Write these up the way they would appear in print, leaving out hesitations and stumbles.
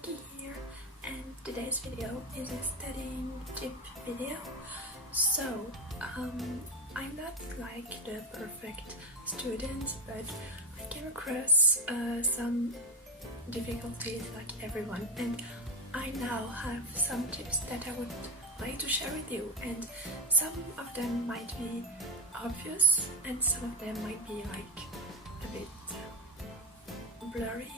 Loki here, and today's video is a studying tip video. So, I'm not like the perfect student, but I came across some difficulties like everyone, and I now have some tips that I would like to share with you, and some of them might be obvious and some of them might be like a bit blurry,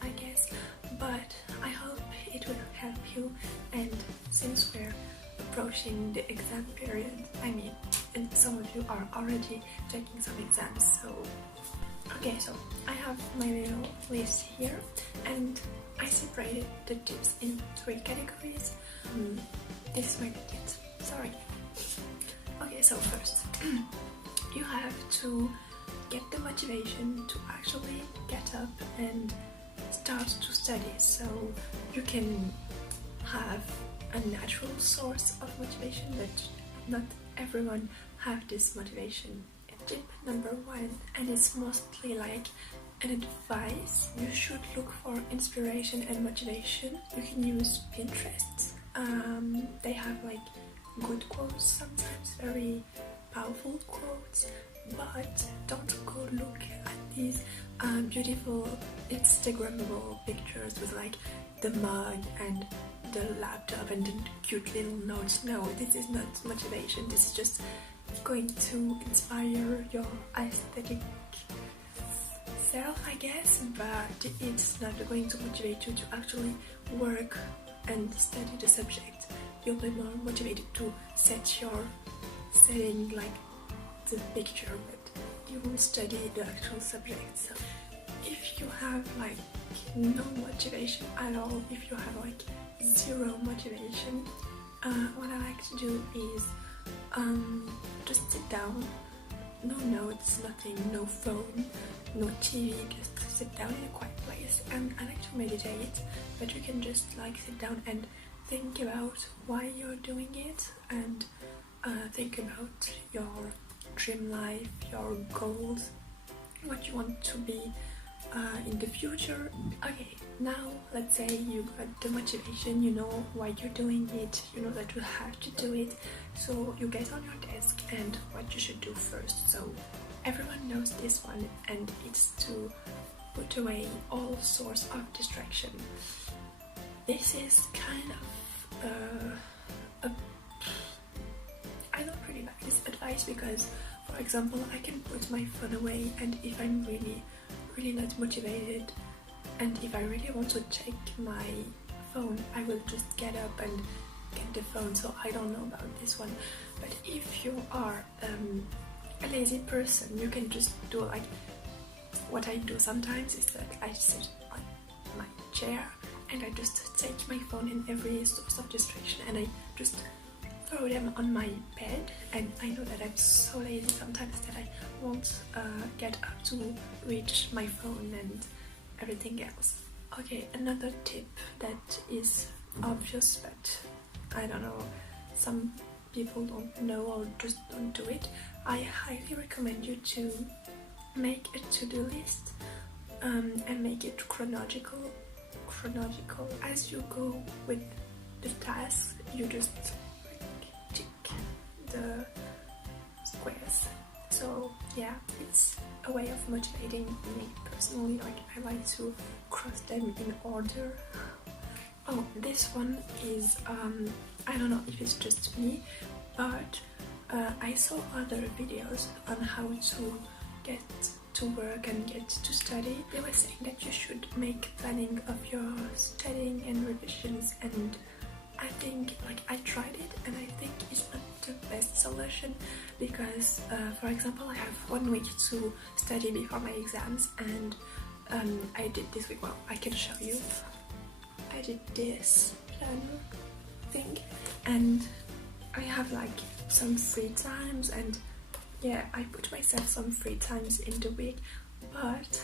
I guess, but I hope it will help you. And since we're approaching the exam period, and some of you are already taking some exams, so okay, so I have my little list here and I separated the tips in 3 categories. This is my tips, sorry. Okay, so first, you have to get the motivation to actually get up and start to study, so you can have a natural source of motivation, but not everyone have this motivation. Tip number 1, and it's mostly like an advice: you should look for inspiration and motivation. You can use Pinterest. They have like good quotes, sometimes very powerful quotes, but don't go look at these beautiful Instagrammable pictures with like the mug and the laptop and the cute little notes. No, this is not motivation. This is just going to inspire your aesthetic self, I guess, but it's not going to motivate you to actually work and study the subject. You'll be more motivated to setting like the picture, but you will study the actual subject. So if you have like no motivation at all, if you have like zero motivation, what I like to do is just sit down, no notes, nothing, no phone, no TV, just sit down in a quiet place. And I like to meditate, but you can just like sit down and think about why you're doing it, and think about your dream life, your goals, what you want to be in the future. Okay, now let's say you got the motivation, you know why you're doing it, you know that you have to do it, so you get on your desk and what you should do first. So everyone knows this one, and it's to put away all sorts of distraction. This is kind of I don't really like this advice because, for example, I can put my phone away, and if I'm really not motivated and if I really want to check my phone, I will just get up and get the phone. So I don't know about this one, but if you are a lazy person, you can just do like what I do sometimes is that I sit on my chair and I just take my phone in every source of distraction and I just throw them on my bed. And I know that I'm so lazy sometimes that I won't get up to reach my phone and everything else. Okay, another tip that is obvious, but I don't know, some people don't know or just don't do it. I highly recommend you to make a to-do list and make it chronological. As you go with the tasks, you just tick the squares. So yeah, it's a way of motivating me personally. Like, I like to cross them in order. Oh, this one is I don't know if it's just me, but I saw other videos on how to get to work and get to study. They were saying that you should make planning of your studying and revisions, and I think, like, I tried it and I think it's not the best solution because for example, I have 1 week to study before my exams, and I did this week, well, I can show you. I did this planner thing and I have like some free times, and yeah, I put myself some free times in the week, but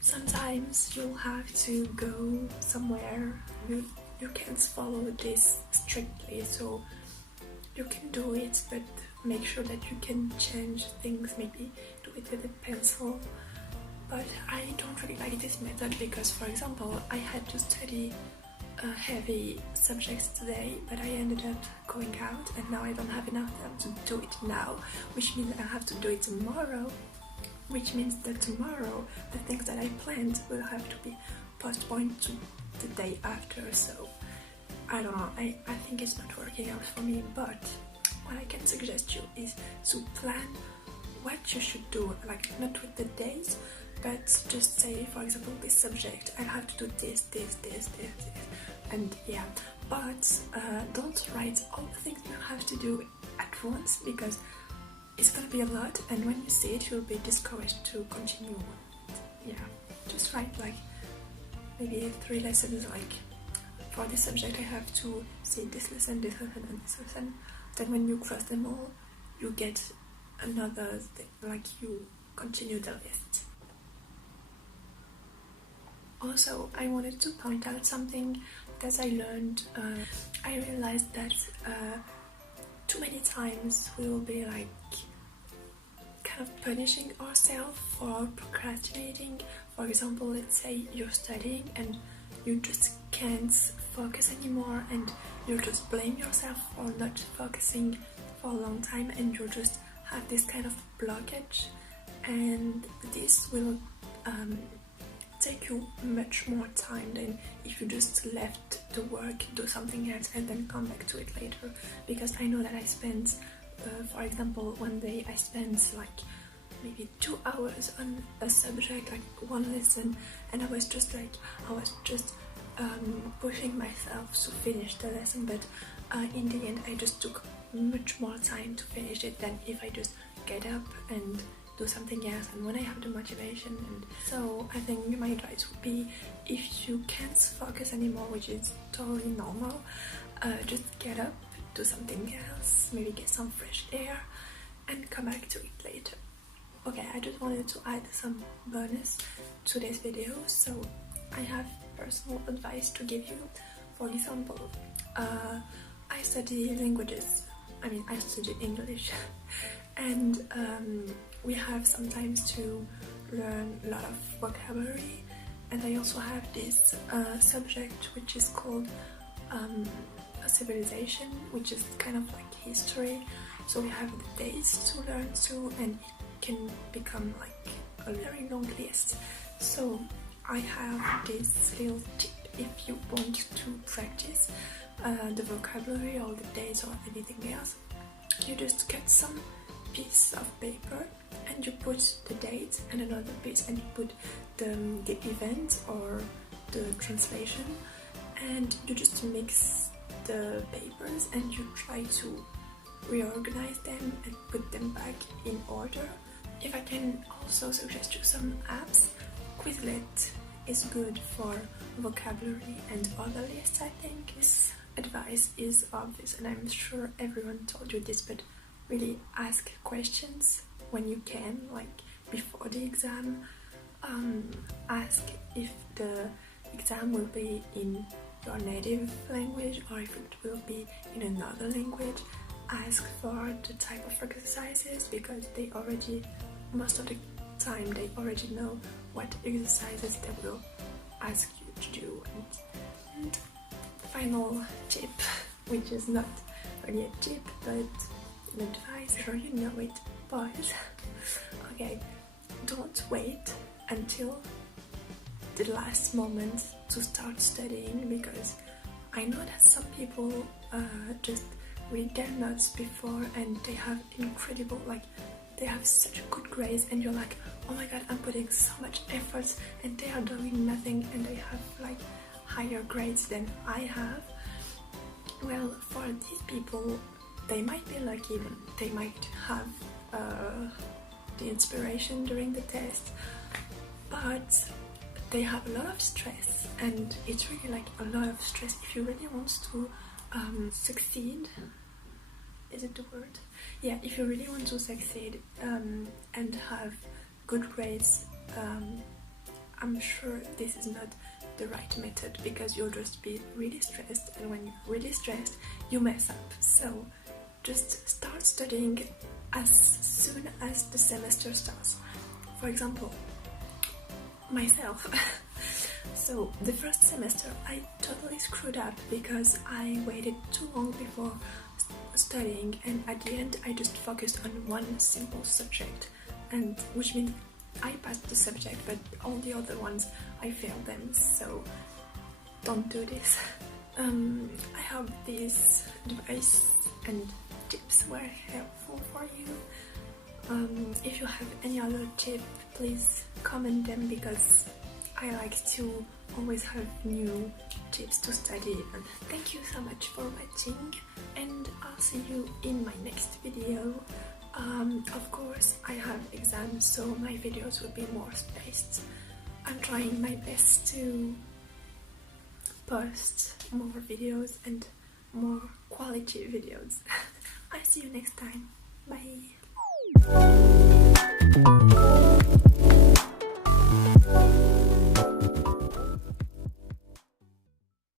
sometimes you'll have to go somewhere. You can't follow this strictly, so you can do it, but make sure that you can change things, maybe do it with a pencil but I don't really like this method because, for example, I had to study heavy subjects today, but I ended up going out and now I don't have enough time to do it now, which means I have to do it tomorrow, which means that tomorrow the things that I planned will have to be postponed to the day after. So I don't know, I think it's not working out for me, but what I can suggest you is to plan what you should do, like not with the days, but just say, for example, this subject I'll have to do this, and yeah, but don't write all the things you have to do at once because it's gonna be a lot, and when you see it you'll be discouraged to continue. Yeah, just write like maybe 3 lessons, like for this subject I have to see this lesson, and this lesson. Then when you cross them all, you get another thing, like you continue the list. Also, I wanted to point out something that I learned. I realized that too many times we will be like kind of punishing ourselves for procrastinating. For example, let's say you're studying and you just can't focus anymore, and you just blame yourself for not focusing for a long time, and you just have this kind of blockage, and this will take you much more time than if you just left the work, do something else, and then come back to it later. Because I know that I spent, for example, one day I spent like maybe 2 hours on a subject, like one lesson, and I was just pushing myself to finish the lesson, but in the end I just took much more time to finish it than if I just get up and do something else and when I have the motivation. And so I think my advice would be, if you can't focus anymore, which is totally normal, just get up, do something else, maybe get some fresh air and come back to it later. Okay, I just wanted to add some bonus to this video. So I have personal advice to give you. For example, I study languages, I study English and we have sometimes to learn a lot of vocabulary, and I also have this subject which is called civilization, which is kind of like history. So we have the days to learn too, and it can become like a very long list. So I have this little tip if you want to practice the vocabulary or the days or anything else. You just cut some piece of paper and you put the date and another piece, and you put the event or the translation, and you just mix the papers and you try to reorganize them and put them back in order. If I can also suggest you some apps, Quizlet is good for vocabulary and other lists. I think this advice is obvious and I'm sure everyone told you this, but really ask questions when you can, like before the exam. Ask if the exam will be in your native language or if it will be in another language. Ask for the type of exercises because they already, most of the time, they already know what exercises they will ask you to do. And final tip, which is not really a tip but an advice, sure you know it, boys. Okay, don't wait until the last moment to start studying, because I know that some people just read their notes before and they have incredible, like they have such good grades, and you're like, oh my god, I'm putting so much effort and they are doing nothing and they have like higher grades than I have. Well, for these people, they might be lucky, they might have the inspiration during the test, but they have a lot of stress, and it's really like a lot of stress if you really want to succeed. Is it the word? Yeah, if you really want to succeed and have good grades, I'm sure this is not the right method, because you'll just be really stressed, and when you're really stressed you mess up. So just start studying as soon as the semester starts. For example, myself. So the first semester I totally screwed up because I waited too long before studying, and at the end I just focused on one simple subject, and which means I passed the subject, but all the other ones I failed them, so don't do this. I hope these advice and tips were helpful for you. If you have any other tip, please comment them, because I like to always have new tips to study. And thank you so much for watching, and I'll see you in my next video. Of course, I have exams, so my videos will be more spaced. I'm trying my best to post more videos and more quality videos. I'll see you next time. Bye.